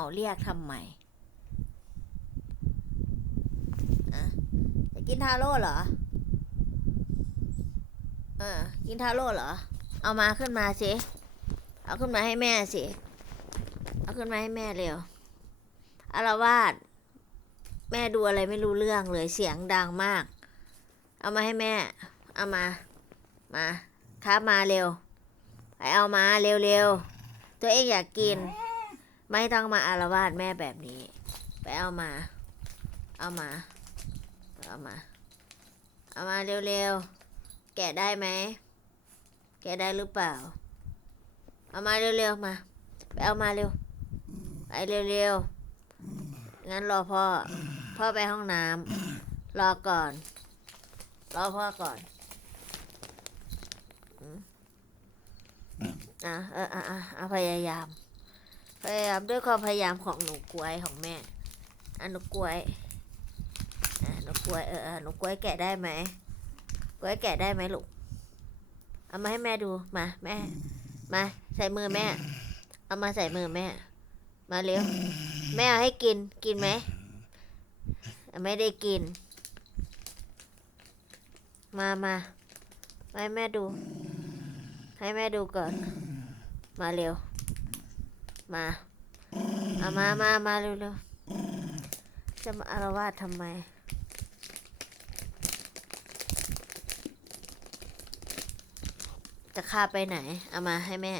าเรียกทำไมอะจะกินทาโร่เหรอเออกินทาโร่เหรอ เอามาขึ้นมาสิ เอาขึ้นมาให้แม่สิ เอาขึ้นมาให้แม่เร็วอารวาสแม่ดูอะไรไม่รู้เรื่องเลยเสียงดังมาก เอามาให้แม่ เอามา มาครับมาเร็ว ไปเอามาเร็วๆ ตัวเองอยากกิน ไม่ต้องมาอารวาสแม่แบบนี้ ไปเอามา เอามา เอามา เอามาเร็วๆ แกะได้ไหม แกะได้หรือเปล่า เอามาเร็วๆ มา ไปเอามาเร็ว ไปเร็วๆ งั้นรอพ่อ พ่อไปห้องน้ำ รอก่อน รอพ่อก่อนอะเอออะอะพยายาม พยายามด้วยความพยายามของหนูกล้วยของแม่อะหนูกล้วยอะหนูกล้วยเออเออหนูกล้วยแกะได้ไหมกล้วยแกะได้ไหมลูกเอามาให้แม่ดูมาแม่มาใส่มือแม่ เอามาใส่มือแม่ มาเร็วแม่เอาให้กินกินไหมไม่ได้กิน มามาให้แม่ดู ให้แม่ดูก่อน มาเร็ว มาเอามามามาเร็วเร็วจะมาอารวาสทำไม จะฆ่าไปไหน เอามาให้แม่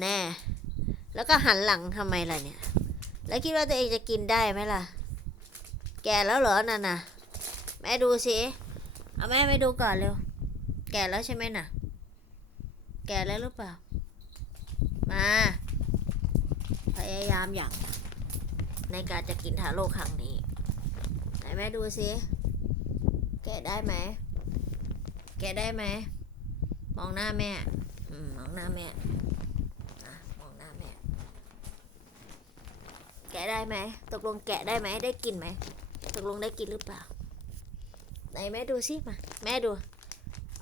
แน่ แล้วก็หันหลังทำไมล่ะเนี่ย แล้วคิดว่าตัวเองจะกินได้ไหมล่ะ แก่แล้วเหรอน่ะน่ะ แม่ดูสิเอาแม่ไปดูก่อนเร็ว แก่แล้วใช่ไหมน่ะ แก่แล้วหรือเปล่า มา ยายามอย่าง ในการจะกินทาโร่ครั้งนี้ ไหนแม่ดูสิแกะได้ไหม แกะได้ไหม มองหน้าแม่อืมมองหน้าแม่อะมองหน้าแม่ แกะได้ไหม ตกลงแกะได้ไหม ได้กินไหม ตกลงได้กินหรือเปล่า ไหนแม่ดูสิมา แม่ดู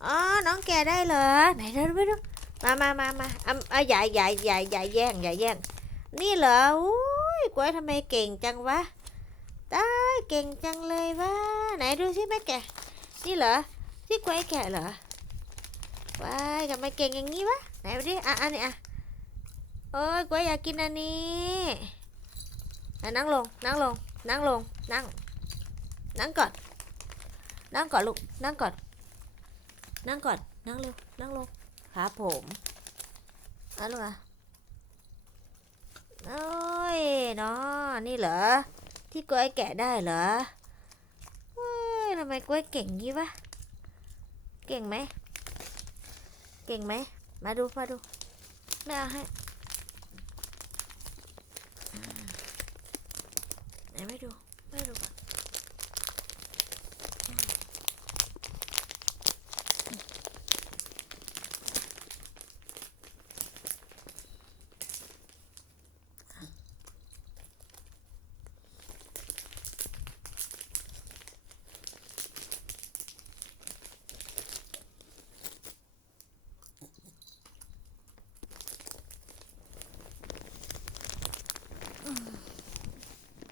อ๋อ น้องแกะได้เหรอ ไหนเดินไปดูมามามามาอะอะอย่าอย่าอย่าอย่าแย่ง อย่าแย่ง นี่เหรออุ้ยกล้วยทำไมเก่งจังวะตายเก่งจังเลยวะไหนดูสิแม่แกะ นี่เหรอที่กล้วยแกะเหรอว้ายทำไมเก่งอย่างนี้วะไหนดูดิอะอันนี้อะโอ้ยกล้วยอยากกินอันนี้อะนั่งลงนั่งลงนั่งลงนั่งนั่งก่อนนั่งก่อนลูกนั่งก่อน นั่งก่อน นั่งเร็ว นั่งลงครับผมนั่นลูกอะ โอ้ยน้อนี่เหรอ ที่กล้วยแกะได้เหรอเฮ้ยทำไมกล้วยเก่งยี่วะ เก่งไหม เก่งไหม มาดู มาดูแม่เอาให้อ่าไหนไม่ดู ไม่ดูก่อน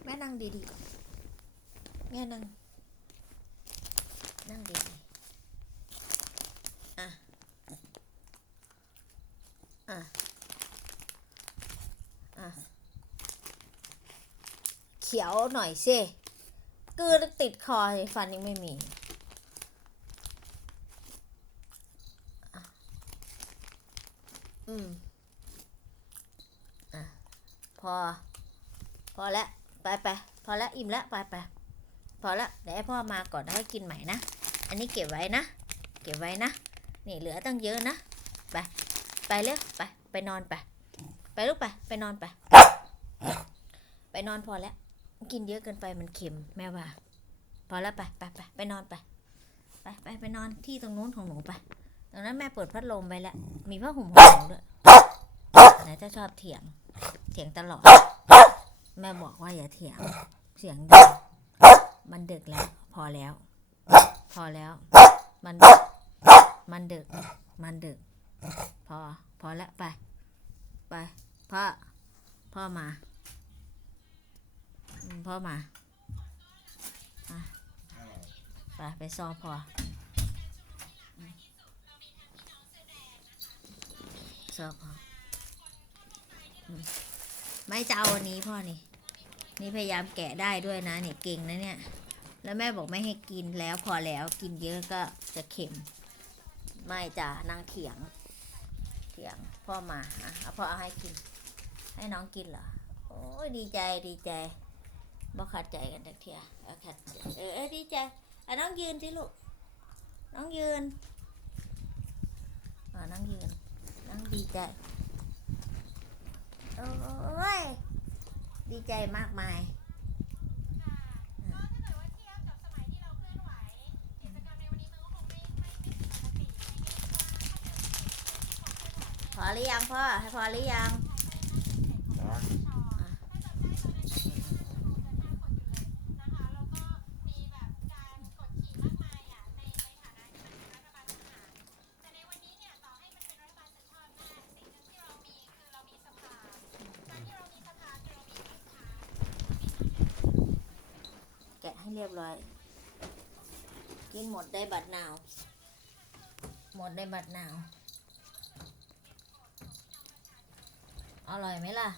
แม่ นั่งดีๆก่อนแม่นั่ง นั่งดีๆอะ อะ อะ เขียวหน่อยสิกลืนติดคอฟันยังไม่มีอะอืมอะพอ พอแล้ว ไปไปพอแล้วอิ่มแล้วไปไปพอแล้วเดี๋ยวให้พ่อมาก่อนแล้วให้กินใหม่นะ อันนี้เก็บไว้นะ เก็บไว้นะ นี่เหลือตั้งเยอะนะ ไป ไปเร็วไป ไปนอนไป ไปลูกไป ไปนอนไป ไปนอนพอแล้ว กินเยอะเกินไปมันเค็มแม่ว่า พอแล้วไปไปไปไปนอนไป ไปไปไปนอนที่ตรงนู้นของหนูไป ตรงนั้นแม่เปิดพัดลมไปแล้ว มีผ้าห่มของหนูด้วยไหนจะชอบเถียง เถียงตลอด แม่บอกว่าอย่าเถียง เสียงดังมันดึกแล้ว พอแล้ว พอแล้ว มัน มันดึก มันดึก พอ พอแล้วไป ไป พ่อ พ่อมา พ่อมาอไปไปซอพออืมพอไม่จะเอาอันนี้พ่อนี่ นี่พยายามแกะได้ด้วยนะเนี่ยเก่งนะเนี่ย แล้วแม่บอกไม่ให้กินแล้วพอแล้วกินเยอะก็จะเค็ม ไม่จ้ะนางเถียง เถียงพ่อมาอะเอาพ่อเอาให้กิน ให้น้องกินเหรอ โอ้ยดีใจดีใจบ่ขัดใจกันจักเทียเอาขัดเออเอดีใจอะน้องยืนสิลูก น้องยืนอ่าน้องยืน น้องดีใจ โอ้ย ดีใจมากมายก็ถ้าเกิดว่าเทียบกับสมัยที่ ให้เรียบร้อย กินหมดได้บัดหนาว หมดได้บัดหนาว อร่อยไหมล่ะ